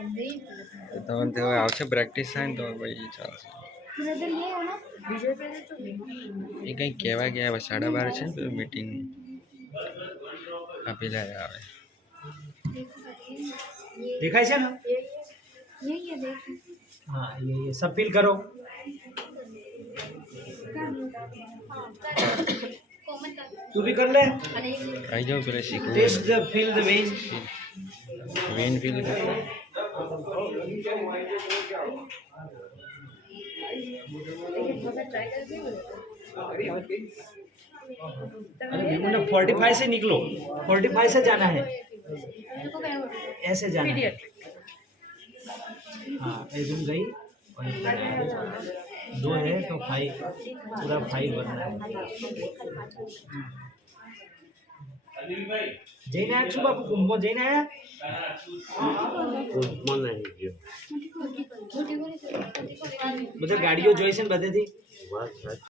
તમને તો આવશે પ્રેક્ટિસ થાય ને તો ભાઈ ચાલશે. એ કંઈક કહેવા ગયા હવે 12:30 છે ને પેલું મીટિંગ આપી લે આવે. दिखाई से ना हाँ ये सब फिल करो तू भी कर ले આવી જાઓ પેલા શીખવું test the fill the when વેન ફીલ કરતો अरे 45 से निकलो 45 से जाना है ऐसे जाना है हाँ एकदम गई और दो है तो 5 पूरा 5 बनना है जैन आया શું બાપુ કુંભો જઈને આયા બધા ગાડીઓ જોઈ છે ને બધેથી